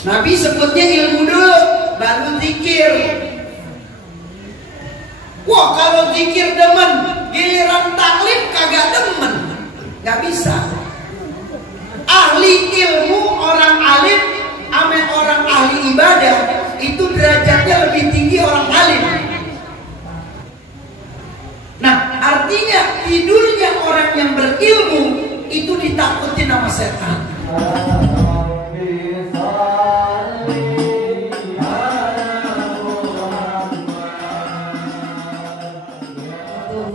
Nabi sebutnya ilmu dulu, baru zikir. Wah, kalau zikir demen, giliran taklim kagak demen, nggak bisa. Ahli ilmu, orang alim, ame orang ahli ibadah itu derajatnya lebih tinggi orang alim. Nah, artinya tidurnya orang yang berilmu itu ditakutin sama setan.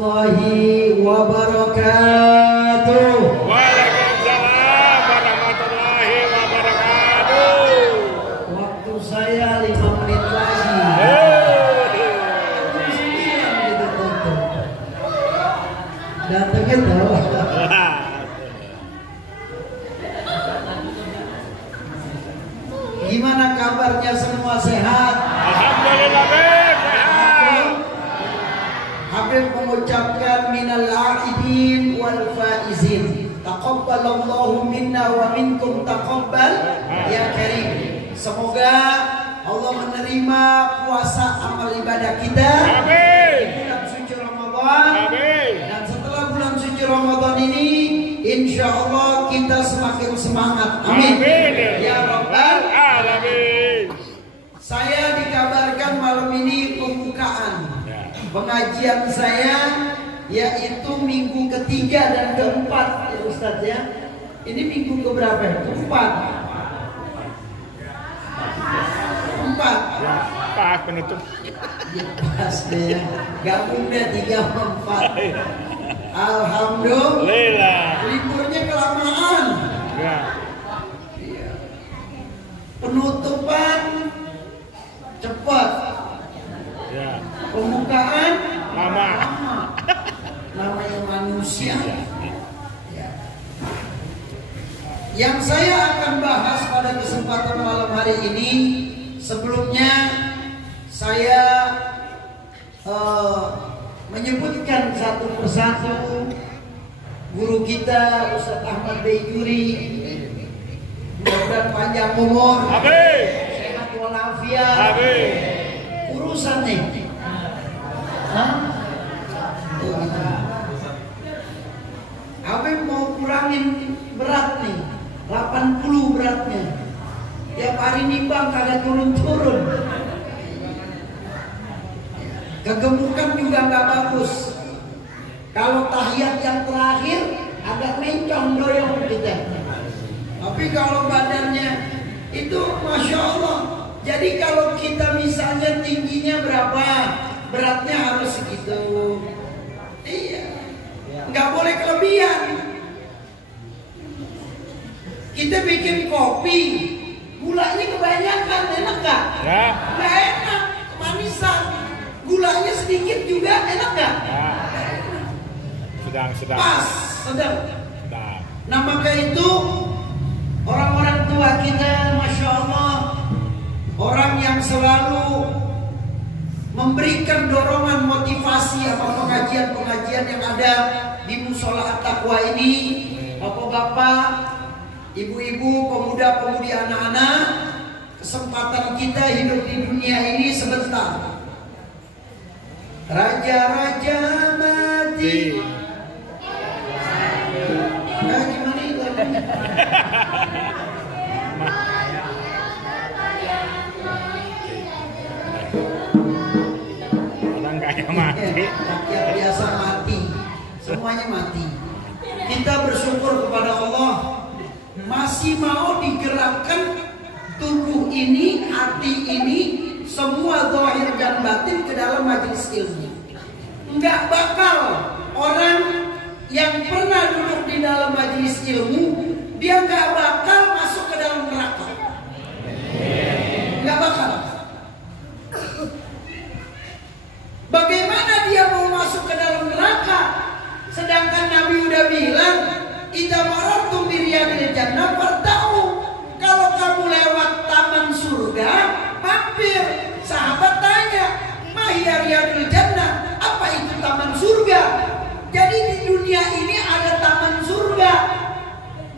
Warahmatullahi wabarakatuh. Waalaikumsalam warahmatullahi wabarakatuh. Waktu saya 5 menit lagi. Datangnya tahu. Gimana kabarnya semua, sehat? Alhamdulillah sehat. Habib mengucapkan minal a'idin wal faizin. Taqabbalallahu minna wa minkum taqabbal ya karim. Semoga Allah menerima puasa amal ibadah kita. Amin. Di bulan suci Ramadan. Amin. Dan setelah bulan suci Ramadan ini, insya Allah kita semakin semangat. Amin. Amin. Ya Rabbal Alamin. Saya dikabarkan malam ini pembukaan pengajian saya, yaitu minggu ketiga dan keempat, ya Ustadz ya. Ini minggu keberapa? Keempat. Empat. Ya, pas penutup. Ya, pas deh ya. Gabung deh 3 sama 4. Alhamdulillah. Liburnya kelamaan. Ya. Iya. Penutupan cepat. Ya. Pembukaan Lama. namanya manusia. Ya. Yang saya akan bahas pada kesempatan malam hari ini, sebelumnya saya menyebutkan satu persatu guru kita Ustaz Ahmad Beyjuri, mudah-mudahan panjang umur, Amin. sehat walafiat. Amin. Urusan nih. Hah? Habib mau kurangin berat nih, 80 beratnya. Tiap hari nimbang kagak turun-turun. Kegemukan juga nggak bagus. Kalau tahiyat yang terakhir agak mencong doyong kita. Tapi kalau badannya itu masya Allah. Jadi kalau kita misalnya tingginya berapa, beratnya harus segitu. Iya, nggak boleh kelebihan. Kita bikin kopi, gulanya kebanyakan, enak nggak? Ya. Nggak enak, kemanisan. Gulanya sedikit juga, enak nggak? Ya. Sedang. Pas, sedang. Sedang. Nah maka itu orang-orang tua kita, masya Allah, orang yang selalu memberikan dorongan motivasi apa pengajian-pengajian yang ada di Musola At-Taqwa ini, bapak-bapak, ibu-ibu, pemuda-pemudi, anak-anak, kesempatan kita hidup di dunia ini sebentar. Raja-raja mati. Nah, gimana itu? Orang kaya mati. Rakyat biasa mati, semuanya mati. Kita bersyukur kepada Allah masih mau digerakkan tubuh ini, hati ini, semua zahir dan batin ke dalam majelis ilmu. Enggak bakal orang yang pernah duduk di dalam majelis ilmu, dia enggak bakal masuk ke dalam neraka. Enggak bakal. Bagaimana dia mau masuk ke dalam neraka? Sedangkan Nabi udah bilang, idza marartum bi riyadil jannah farta'u. Kalau kamu lewat taman surga, mampir. Sahabat tanya, ma hiya riyadil jannah? Apa itu taman surga? Jadi di dunia ini ada taman surga.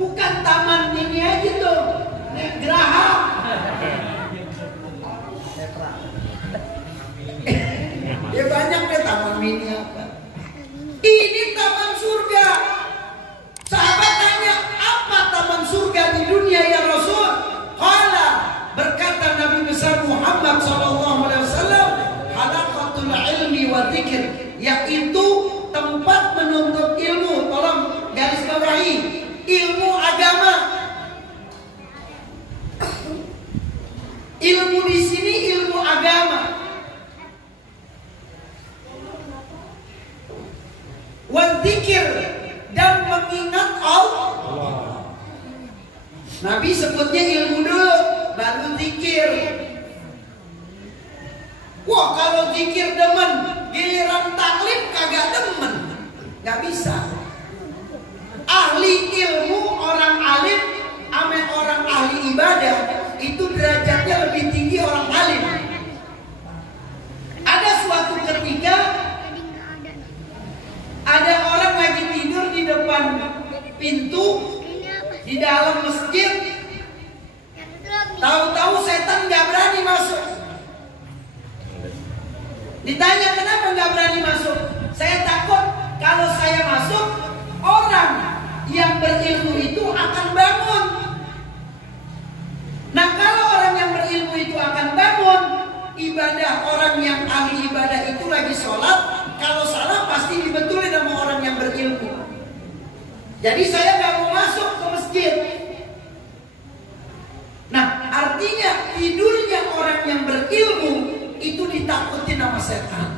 Bukan taman ini aja tuh, geraha. ini apa? Ini taman surga. Sahabat tanya, apa taman surga di dunia ya Rasul? Qala, berkata Nabi besar Muhammad SAW, halaqatul ilmi wa dzikr, yaitu tempat menuntut ilmu. Tolong garis bawahi, ilmu agama. Ilmu di sini ilmu agama. Wa dzikr, dan mengingat Allah. Nabi sebutnya ilmu dulu, baru zikir. Wah, kalau zikir demen, giliran taklim kagak demen, nggak bisa. Ahli ilmu, orang alim, ame orang ahli ibadah, itu derajatnya lebih tinggi orang alim. Ada suatu ketika ada orang lagi tidur di depan pintu di dalam masjid. Tahu-tahu setan nggak berani masuk. Ditanya kenapa nggak berani masuk? Saya takut kalau saya masuk, orang yang berilmu itu akan bangun. Nah, kalau orang yang berilmu itu akan bangun, ibadah orang yang ahli ibadah itu lagi sholat, kalau salah pasti dibetulin sama orang yang berilmu. Jadi saya nggak mau masuk ke masjid. Nah, artinya tidurnya orang yang berilmu itu ditakutin sama setan.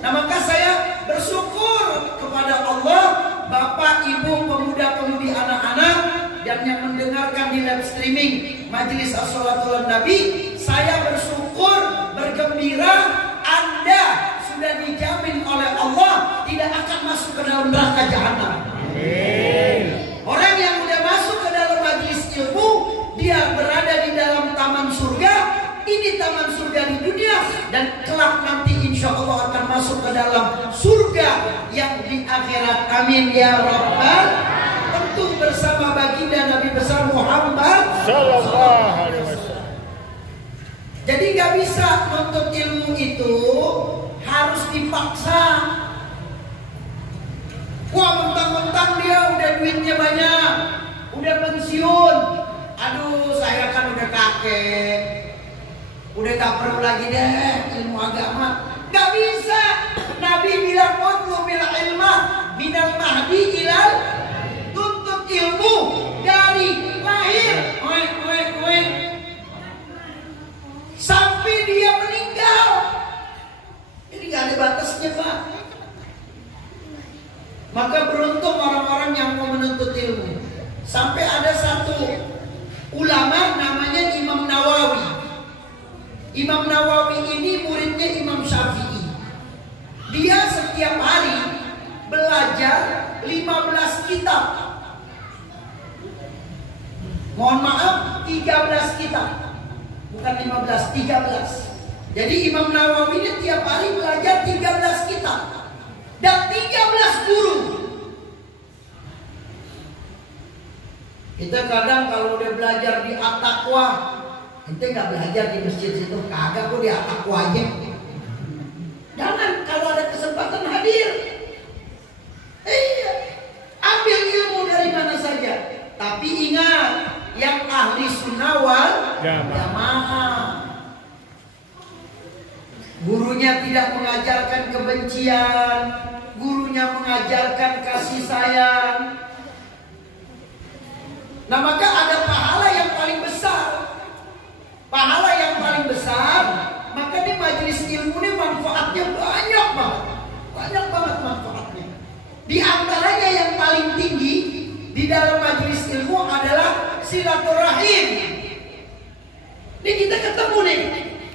Nah, maka saya bersyukur kepada Allah, Bapak, Ibu, pemuda-pemudi, anak-anak, dan yang mendengarkan di live streaming Majelis As-Sholatul Nabi. Saya bersyukur, bergembira, Anda sudah dijamin oleh Allah tidak akan masuk ke dalam neraka jahanam. Orang yang udah masuk ke dalam majelis ilmu, dia berada di dalam taman surga. Ini taman surga di dunia, dan kelak nanti insya Allah akan masuk ke dalam surga yang di akhirat. Amin ya Rabbal. Tentu bersama baginda Nabi besar Muhammad Sallallahu Alaihi Wasallam. Jadi nggak bisa menuntut ilmu itu harus dipaksa. Wah, mentang-mentang dia udah duitnya banyak, udah pensiun. Aduh, saya kan udah kakek, udah gak perlu lagi deh ilmu agama. Gak bisa. Nabi bilang utlubil ilma minal mahdi ilal, tuntut ilmu dari lahir sampai dia meninggal. Jadi gak ada batasnya, Pak. Maka beruntung orang-orang yang mau menuntut ilmu. Sampai ada satu ulama namanya Imam Nawawi. Imam Nawawi ini muridnya Imam Syafi'i. Dia setiap hari belajar 15 kitab. Mohon maaf, 13 kitab. Bukan 15, 13. Jadi Imam Nawawi ini tiap hari belajar 13 kitab. Dan 13 guru. Kita kadang kalau udah belajar di At-Taqwa, ente nggak belajar di masjid situ, kagak, kok di At-Taqwa aja. Jangan, kalau ada kesempatan hadir. Iya, ambil ilmu dari mana saja. Tapi ingat, yang ahli sunnah wal jamaah. Gurunya tidak mengajarkan kebencian, gurunya mengajarkan kasih sayang. Nah, maka ada pahala yang paling besar. Pahala yang paling besar, maka di majelis ilmu ini manfaatnya banyak banget. Banyak banget manfaatnya. Di antaranya yang paling tinggi di dalam majelis ilmu adalah silaturahim. Ini kita ketemu nih,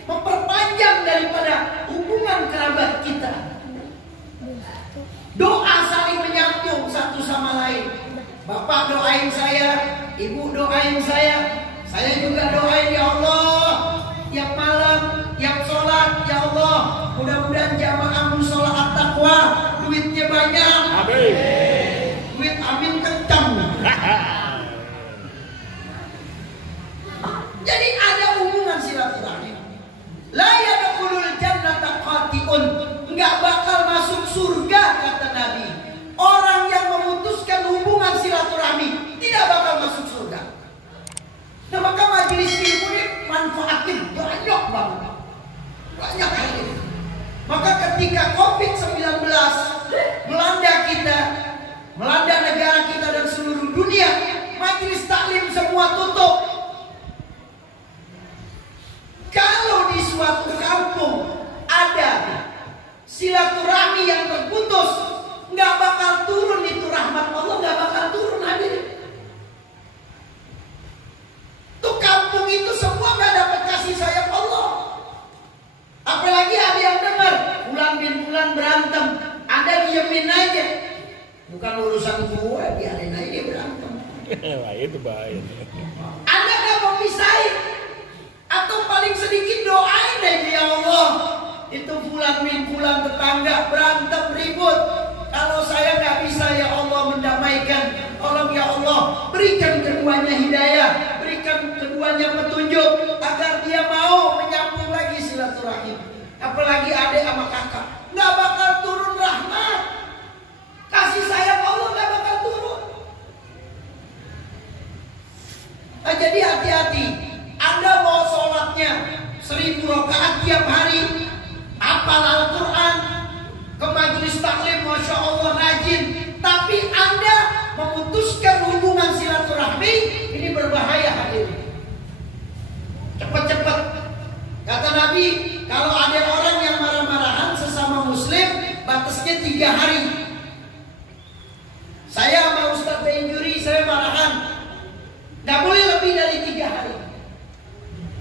memperpanjang daripada hubungan kerabat kita. Doa saling menyambung satu sama lain. Bapak doain saya, ibu doain saya juga doain, ya Allah, tiap malam, tiap sholat, ya Allah, mudah-mudahan jamaah musola At-Taqwa duitnya banyak. Amin. Duit amin kencang. Jadi ada hubungan silaturahim. La yadkhulul jannata qati'un, enggak bakal masuk surga ketika COVID-19 melanda kita, melanda negara kita dan seluruh dunia, majelis taklim semua tutup. Kalau di suatu kampung ada silaturahmi yang terputus, nggak bakal turun itu rahmat Allah, nggak bakal turun hadirin. Tuh kampung itu semua nggak dapat kasih sayang Allah. Apalagi ada yang dengar bulan bin bulan berantem, ada diemin aja. Bukan urusan gue, biarin aja dia berantem. Wah, itu bahaya. Anda nggak mau pisahin, atau paling sedikit doain aja, ya Allah, itu bulan bin bulan tetangga berantem ribut. Kalau saya nggak bisa ya Allah mendamaikan, tolong ya Allah berikan keduanya hidayah, berikan keduanya petunjuk agar dia mau menyambung lagi silaturahim. Apalagi adik sama kakak, nggak bakal turun rahmat, kasih sayang Allah nggak bakal turun. Nah, jadi hati-hati. Anda mau sholatnya 1000 rakaat tiap hari, hafal Al-Quran, ke majelis taklim Masya Allah rajin, tapi Anda memutuskan hubungan silaturahmi, ini berbahaya hadirin. Cepat-cepat. Kata Nabi, kalau ada orang yang marah-marahan sesama muslim, batasnya 3 hari. Saya sama Ustaz Benjuri, saya marahan, nggak boleh lebih dari 3 hari.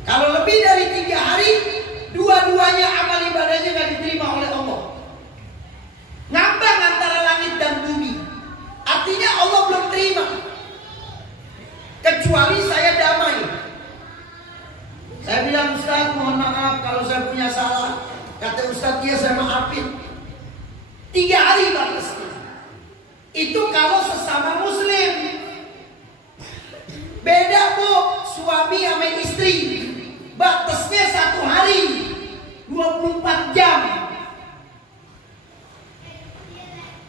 Kalau lebih dari 3 hari, dua-duanya amal ibadahnya nggak diterima oleh Allah. Ngambang antara langit dan bumi. Artinya Allah belum terima. Kecuali saya damai. Saya bilang, Ustaz mohon maaf kalau saya punya salah. Kata Ustaz, dia saya maafin. 3 hari batasnya. Itu kalau sesama muslim. Beda bu, suami sama istri, batasnya 1 hari, 24 jam.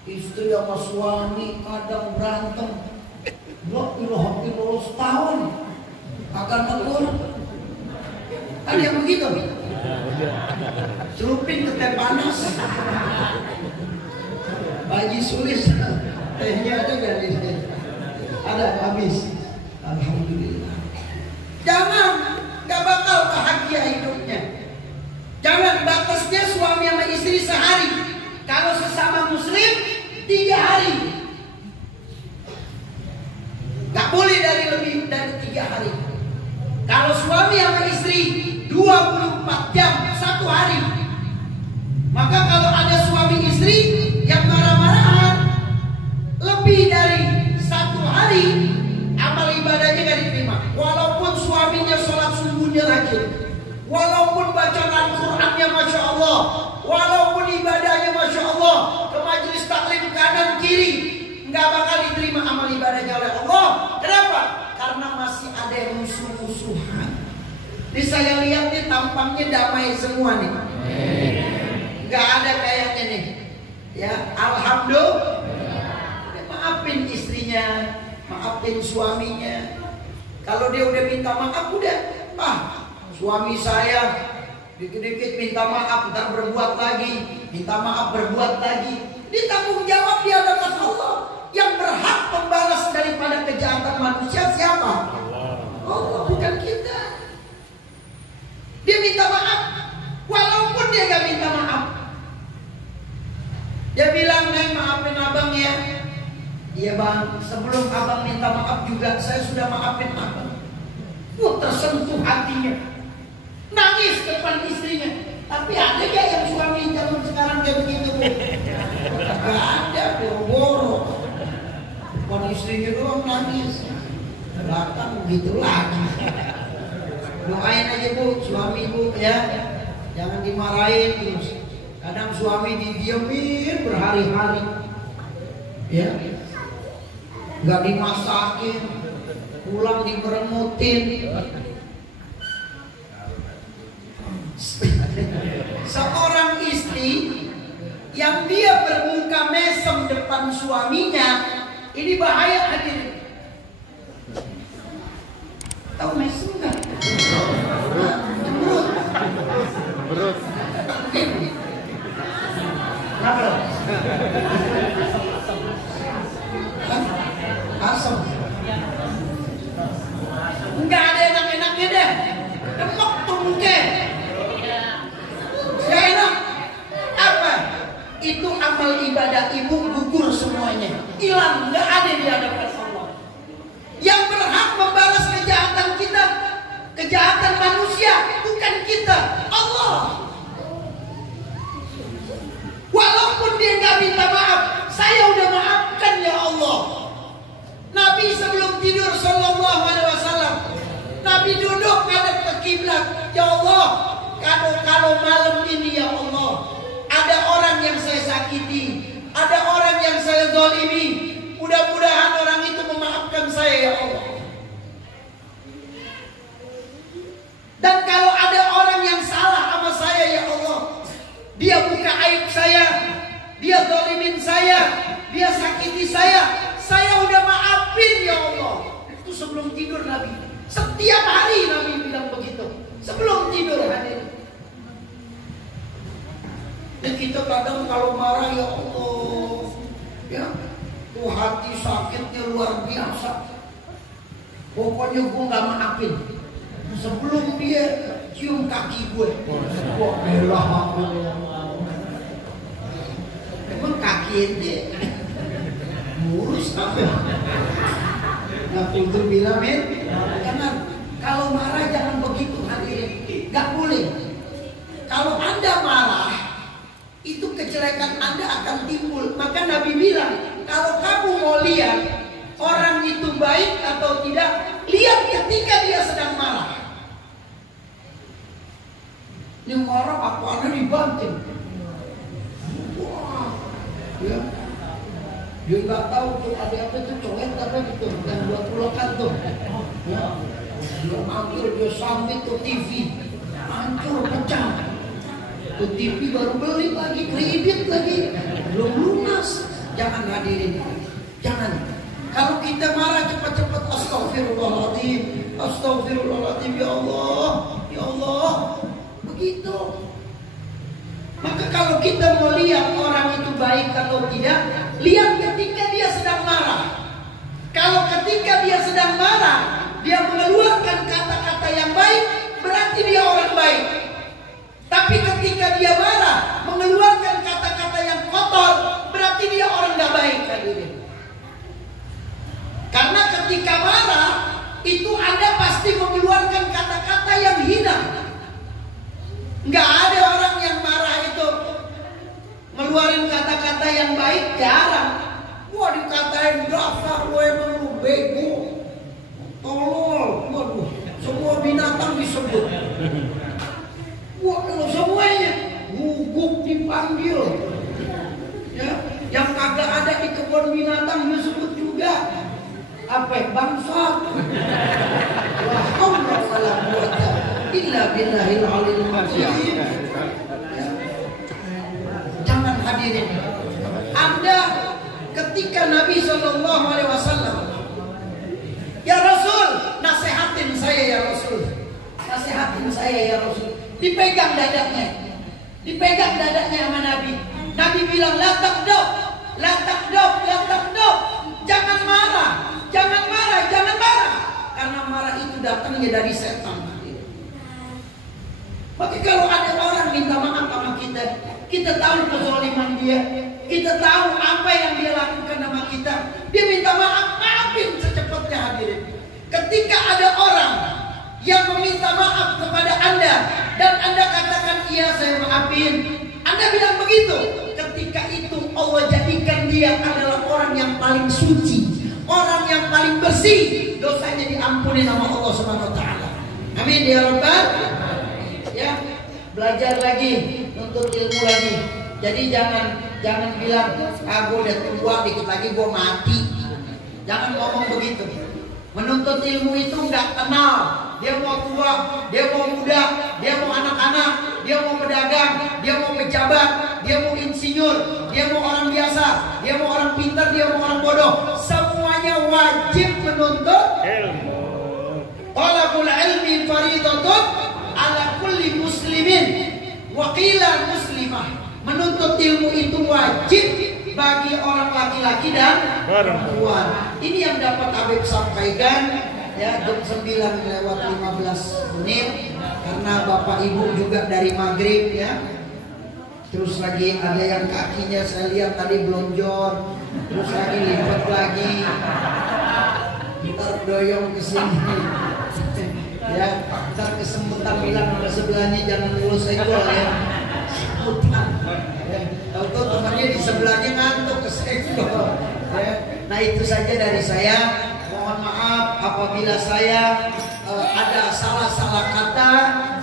Istri sama suami kadang berantem, ilah setahun akan tegur. Ada yang begitu, celupin ke teh panas, Haji Sulis, tehnya ada gak di sini? Ada, habis. Alhamdulillah. Jangan, gak bakal bahagia hidupnya. Jangan, batasnya suami sama istri sehari. Kalau sesama muslim 3 hari. Gak boleh lebih dari 3 hari. Kalau suami sama istri 24 jam 1 hari. Maka kalau ada suami istri yang marah-marahan lebih dari 1 hari, amal ibadahnya gak diterima. Walaupun suaminya sholat subuhnya rajin, walaupun bacaan Al-Qurannya Masya Allah, walaupun ibadahnya Masya Allah, ke majelis taklim kanan kiri, nggak bakal diterima amal ibadahnya oleh Allah. Kenapa? Karena masih ada yang musuh-musuhan. Ini saya lihat nih tampangnya damai semua nih, nggak ada kayaknya nih. Ya, alhamdulillah. Maafin istrinya, maafin suaminya. Kalau dia udah minta maaf, udah, suami saya dikit-dikit minta maaf, ntar berbuat lagi, minta maaf berbuat lagi. Dia tanggung jawab di hadapan Allah. Yang berhak membalas daripada kejahatan manusia siapa? Allah, bukan kita. Dia minta maaf, walaupun dia gak minta maaf. Dia bilang, Neng maafin abang ya. Iya bang, sebelum abang minta maaf juga saya sudah maafin abang. Tersentuh hatinya, nangis depan istrinya. Tapi ada gak yang suami zaman sekarang kayak begitu? Gak ada, boro-boro. Depan istrinya doang nangis, belakang begitu lagi. Doain aja bu, suami bu ya, jangan dimarahin terus. Kadang suami didiemin berhari-hari, ya. Gak dimasakin, pulang diberemutin. Seorang istri yang dia bermuka mesem depan suaminya, ini bahaya hadirin. Tahu mesem nggak? Cemberut. hilang, nggak ada di hadapan Allah. Yang berhak membalas kejahatan kita, kejahatan manusia, bukan kita, Allah. Walaupun dia nggak minta maaf, saya udah maafkan ya Allah. Nabi sebelum tidur sallallahu alaihi wasallam, Nabi duduk ngadep ke kiblat. Ya Allah, kalau malam ini ya Allah, ada orang yang saya sakiti, ada orang yang saya zalimi, mudah-mudahan orang itu memaafkan saya ya Allah. Dan kalau ada orang yang salah sama saya ya Allah, dia buka aib saya, dia zalimin saya, dia sakiti saya udah maafin ya Allah. Itu sebelum tidur Nabi. Setiap hari Nabi bilang begitu. Sebelum tidur hadir. Dan kita kadang kalau marah ya Allah, ya, tuh hati sakitnya luar biasa. Pokoknya gue nggak maafin. Sebelum dia cium kaki gue, emang kaki ente mulus apa? Nah, itu bilang jangan, kalau marah jangan begitu hadirin, nggak boleh. Kalau Anda marah, itu kejelekan Anda akan timbul. Maka Nabi bilang, kalau kamu mau lihat orang itu baik atau tidak, lihat ketika dia sedang marah. Yang marah apa ada dibanting. Wah, ya. Dia nggak tahu tuh ada apa tuh coret apa gitu yang buat pulokan tuh. Ya. Dia ambil, dia sambit tuh TV, hancur pecah. Tuh TV baru beli lagi, kredit lagi, belum lunas. Jangan hadirin, jangan. Kalau kita marah cepat-cepat astagfirullahaladzim, astagfirullahaladzim, ya Allah, ya Allah. Begitu. Maka kalau kita mau lihat orang itu baik atau tidak, lihat ketika dia sedang marah. Kalau ketika dia sedang marah, dia mengeluarkan kata-kata yang baik, berarti dia orang baik. Tapi ketika dia marah, mengeluarkan kata-kata yang kotor, berarti dia orang gak baik. Karena ketika marah, itu Anda pasti mengeluarkan kata-kata yang hina. Nggak ada orang yang marah itu ngeluarin kata-kata yang baik, jarang. Wah, dikatain dasar lo, emang lu bego, tolol, waduh, semua binatang disebut. Wah, lo semuanya gugup dipanggil. Ya, yang kagak ada di kebun binatang disebut juga. Apa bangsa? Wah, Allah salah buatnya. Illa billahil aliyil azim. Jangan hadirin. Anda ketika Nabi SAW, ya Rasul, nasihatin saya ya Rasul, nasihatin saya ya Rasul. Dipegang dadanya, dipegang dadanya sama Nabi. Nabi bilang la taqdab, la taqdab, la taqdab. Jangan marah, jangan marah, jangan marah. Karena marah itu datangnya dari setan. Maka kalau ada orang minta maaf sama kita, kita tahu kezaliman dia, kita tahu apa yang dia lakukan sama kita, dia minta maaf, maafin secepatnya hadirin. Ketika ada orang yang meminta maaf kepada Anda dan Anda katakan iya saya maafin, Anda bilang begitu, ketika itu Allah jadikan dia adalah orang yang paling suci, orang yang paling bersih, dosanya diampuni nama Allah Subhanahu wa taala. Amin ya rabbal. Ya, belajar lagi, nuntut ilmu lagi. Jadi jangan bilang gue udah tua, dikit lagi gue mati. Jangan ngomong begitu. Menuntut ilmu itu nggak kenal. Dia mau tua, dia mau muda, dia mau anak-anak, dia mau pedagang, dia mau pejabat, dia mau insinyur, dia mau orang biasa, dia mau orang pintar, dia mau orang bodoh. Semuanya wajib menuntut ilmu. Talabul ilmi faridatun ala kulli muslimin wa qila muslimah. Menuntut ilmu itu wajib bagi orang laki-laki dan perempuan. Ini yang dapat Habib sampaikan ya, jam 9:15 karena Bapak Ibu juga dari maghrib ya. Terus lagi ada yang kakinya saya lihat tadi blonjor, terus lagi lipat lagi, ntar doyong ke sini. Ya, ntar kesempetan bilang sama sebelahnya jangan mulus itu ya. Sebutan. Ya, tahu-tahu temannya di sebelahnya ngantuk ke senggol. Ya. Nah itu saja dari saya. Mohon maaf apabila saya ada salah-salah kata,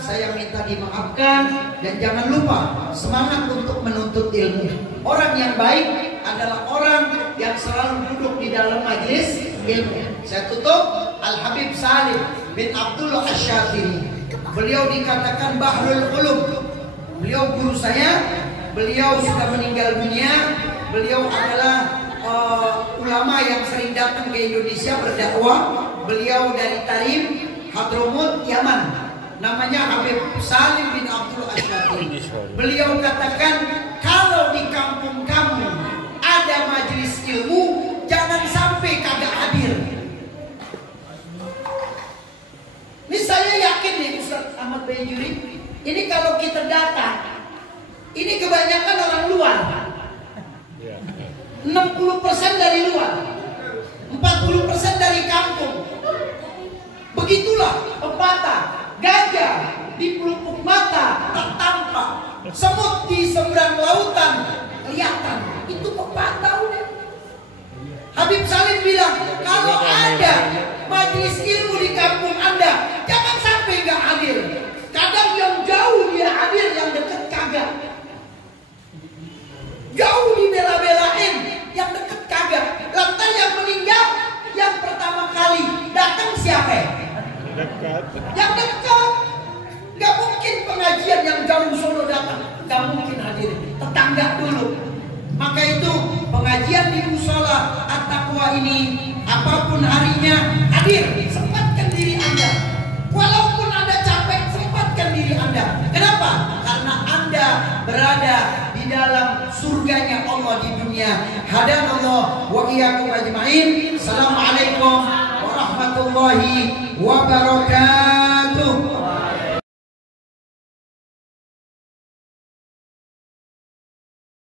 saya minta dimaafkan. Dan jangan lupa semangat untuk menuntut ilmu. Orang yang baik adalah orang yang selalu duduk di dalam majelis ilmu. Saya tutup. Al-Habib Salim bin Abdullah Asy-Syafiri. Beliau dikatakan Bahrul Ulum. Beliau guru saya. Beliau sudah meninggal dunia. Beliau adalah ulama yang sering datang ke Indonesia berdakwah. Beliau dari Tarim, Hadramut, Yaman. Namanya Habib Salim bin Abdullah Asy-Syafiri. Beliau katakan, kalau di kampung kamu ada majelis ilmu, jangan sampai kagak hadir. Ini saya yakin nih Ustaz Ahmad Bayjuri, ini kalau kita data, ini kebanyakan orang luar. 60% dari luar, 40% dari kampung. Begitulah pepatah, gajah di pelupuk mata tak tampak, semut di seberang lautan kelihatan. Itu pepatah udah. Habib Salim bilang, kalau ada majelis ilmu di kampung Anda, jangan sampai nggak hadir. Kadang yang jauh dia hadir, yang dekat kagak. Jauh dibela-belain, yang dekat kagak. Lantas yang meninggal, yang pertama kali datang siapa? Dekat. Yang dekat. Gak mungkin pengajian yang jauh sono datang, gak mungkin hadir. Tetangga dulu. Maka itu pengajian di musola At-Taqwa ini, apapun harinya, hadir. Sempatkan diri Anda. Walaupun Anda capek, sempatkan diri Anda. Kenapa? Karena Anda berada di dalam surganya Allah di dunia. Hadanallah wa iyyakum ajmain. Assalamualaikum warahmatullahi wabarakatuh.